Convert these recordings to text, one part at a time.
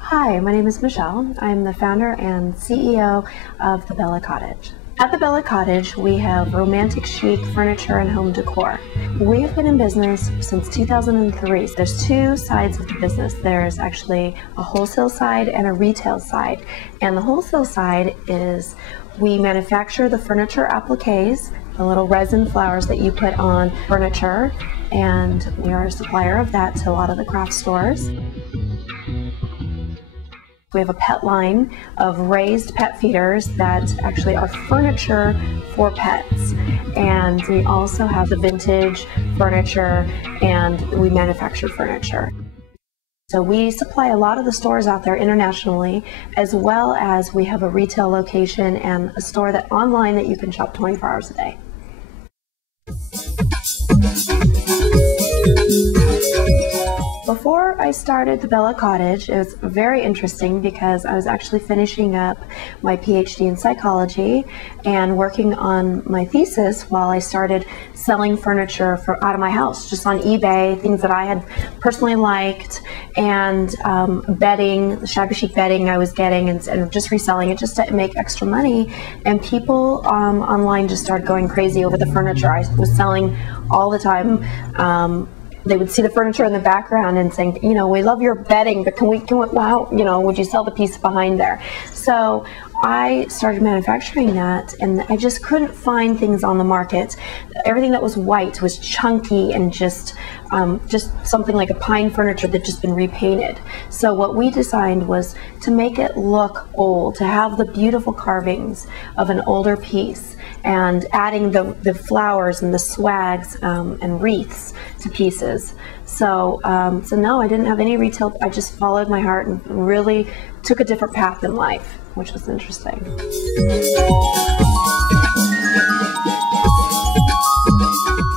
Hi, my name is Michelle. I'm the founder and CEO of the Bella Cottage. At the Bella Cottage, we have romantic chic furniture and home decor. We've been in business since 2003. There's two sides of the business. There's actually a wholesale side and a retail side. And the wholesale side is we manufacture the furniture appliques, the little resin flowers that you put on furniture, and we are a supplier of that to a lot of the craft stores. We have a pet line of raised pet feeders that actually are furniture for pets. And we also have the vintage furniture, and we manufacture furniture. So we supply a lot of the stores out there internationally, as well as we have a retail location and a store that online that you can shop 24 hours a day. Before I started the Bella Cottage, it was very interesting because I was actually finishing up my PhD in psychology and working on my thesis while I started selling furniture out of my house, just on eBay, things that I had personally liked, and bedding, Shabby Chic bedding I was getting, and just reselling it just to make extra money. And people online just started going crazy over the furniture I was selling all the time. They would see the furniture in the background and saying, you know, we love your bedding, but wow, you know, would you sell the piece behind there? So I started manufacturing that, and I just couldn't find things on the market. Everything that was white was chunky and just something like a pine furniture that just been repainted. So what we designed was to make it look old, to have the beautiful carvings of an older piece, and adding the flowers and the swags and wreaths to pieces. So no, I didn't have any retail. I just followed my heart and really took a different path in life, which was interesting.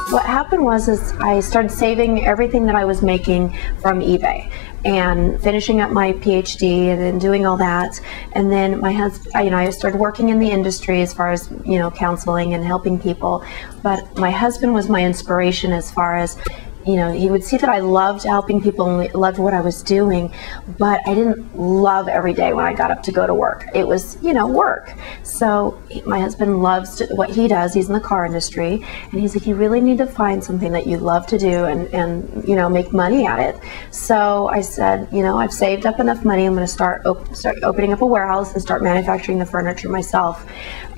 What happened was I started saving everything that I was making from eBay and finishing up my PhD and then doing all that. And then my husband, I started working in the industry as far as, counseling and helping people. But my husband was my inspiration as far as, he would see that I loved helping people and loved what I was doing, but I didn't love every day when I got up to go to work. It was, work. So my husband loves what he does. He's in the car industry, and he's like, you really need to find something that you love to do and make money at it. So I said, I've saved up enough money. I'm going to start opening up a warehouse and start manufacturing the furniture myself.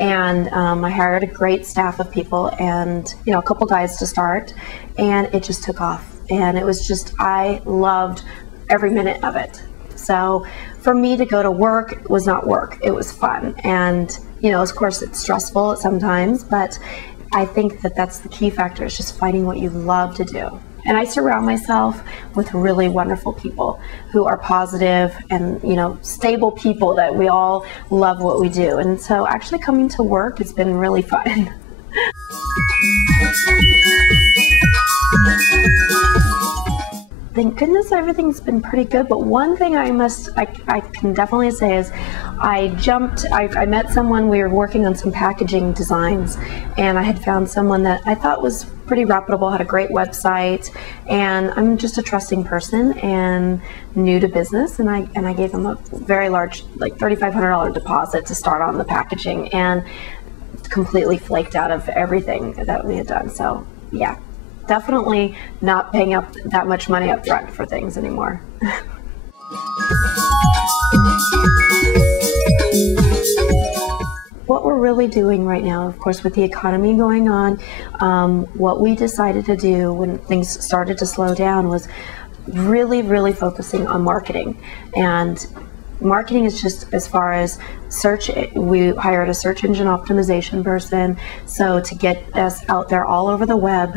And I hired a great staff of people and, a couple guys to start, and it just took off. And it was just, I loved every minute of it. So for me to go to work was not work, it was fun. And, of course it's stressful sometimes, but I think that that's the key factor, is just finding what you love to do. And I surround myself with really wonderful people who are positive and, stable people that we all love what we do. And so actually coming to work has been really fun. Thank goodness everything's been pretty good, but one thing I can definitely say is I met someone, we were working on some packaging designs, and I had found someone that I thought was pretty reputable, had a great website, and I'm just a trusting person and new to business, and I gave them a very large, like $3,500 deposit to start on the packaging, and completely flaked out of everything that we had done. So yeah. Definitely not paying up that much money up front for things anymore. What we're really doing right now, of course, with the economy going on, what we decided to do when things started to slow down was really, really focusing on marketing. And marketing is just as far as search. We hired a search engine optimization person, so to get us out there all over the web,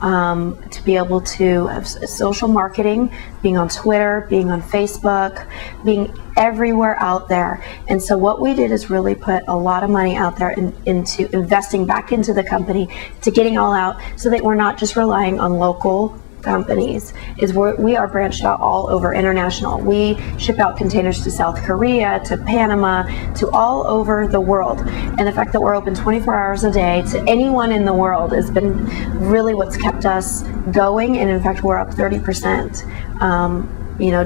to be able to have social marketing, being on Twitter, being on Facebook, being everywhere out there. And so what we did is really put a lot of money out there into investing back into the company, to getting all out, so that we're not just relying on local companies is we are branched out all over international. We ship out containers to South Korea, to Panama, to all over the world. And the fact that we're open 24 hours a day to anyone in the world has been really what's kept us going. And in fact, we're up 30%.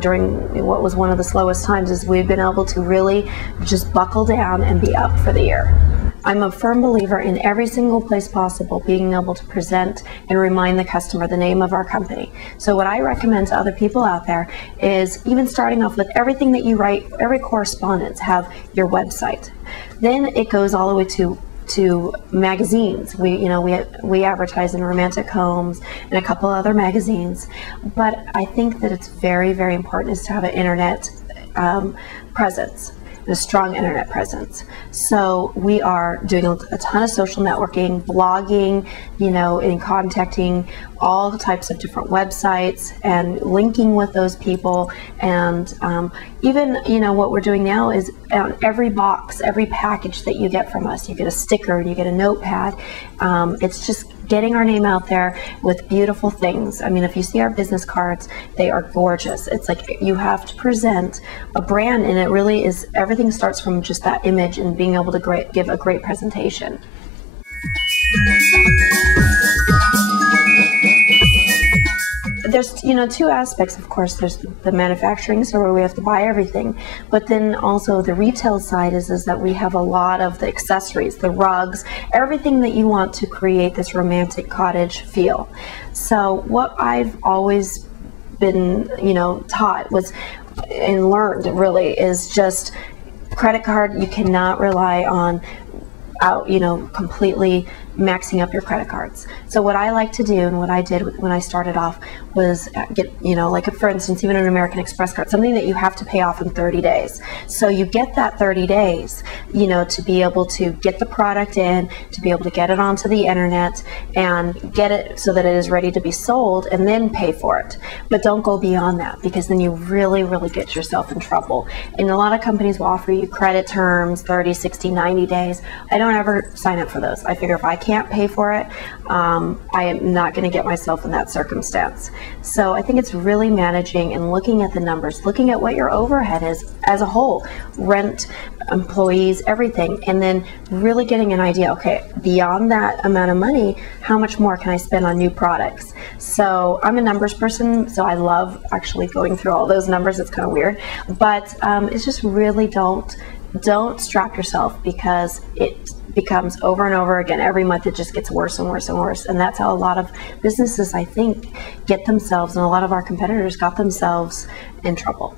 During what was one of the slowest times, is we've been able to really just buckle down and be up for the year. I'm a firm believer in every single place possible being able to present and remind the customer the name of our company. So what I recommend to other people out there is even starting off with everything that you write, every correspondence, have your website. Then it goes all the way to magazines. We advertise in Romantic Homes and a couple other magazines, but I think that it's very, very important is to have an internet presence, a strong internet presence. So we are doing a ton of social networking, blogging, and contacting all types of different websites and linking with those people. And even, what we're doing now is on every box, every package that you get from us, you get a sticker and you get a notepad. It's just getting our name out there with beautiful things. I mean, if you see our business cards, they are gorgeous. It's like you have to present a brand, and it really is, everything starts from just that image and being able to give a great presentation. There's, two aspects, of course. There's the manufacturing, so where we have to buy everything, but then also the retail side is that we have a lot of the accessories, the rugs, everything that you want to create this romantic cottage feel. So what I've always been, taught was, and learned really, is just credit card. You cannot rely on completely maxing up your credit cards. So what I like to do, and what I did when I started off, was get, like for instance, even an American Express card, something that you have to pay off in 30 days. So you get that 30 days, to be able to get the product in, to be able to get it onto the internet and get it so that it is ready to be sold, and then pay for it. But don't go beyond that, because then you really, really get yourself in trouble. And a lot of companies will offer you credit terms, 30, 60, 90 days. I don't ever sign up for those. I figure if I can't pay for it, I am not going to get myself in that circumstance. So I think it's really managing and looking at the numbers, looking at what your overhead is as a whole, rent, employees, everything, and then really getting an idea, okay, beyond that amount of money, how much more can I spend on new products? So I'm a numbers person, so I love actually going through all those numbers. It's kind of weird, but it's just really don't strap yourself, because it becomes over and over again. Every month it just gets worse and worse and worse. And that's how a lot of businesses, I think, get themselves, and a lot of our competitors got themselves in trouble.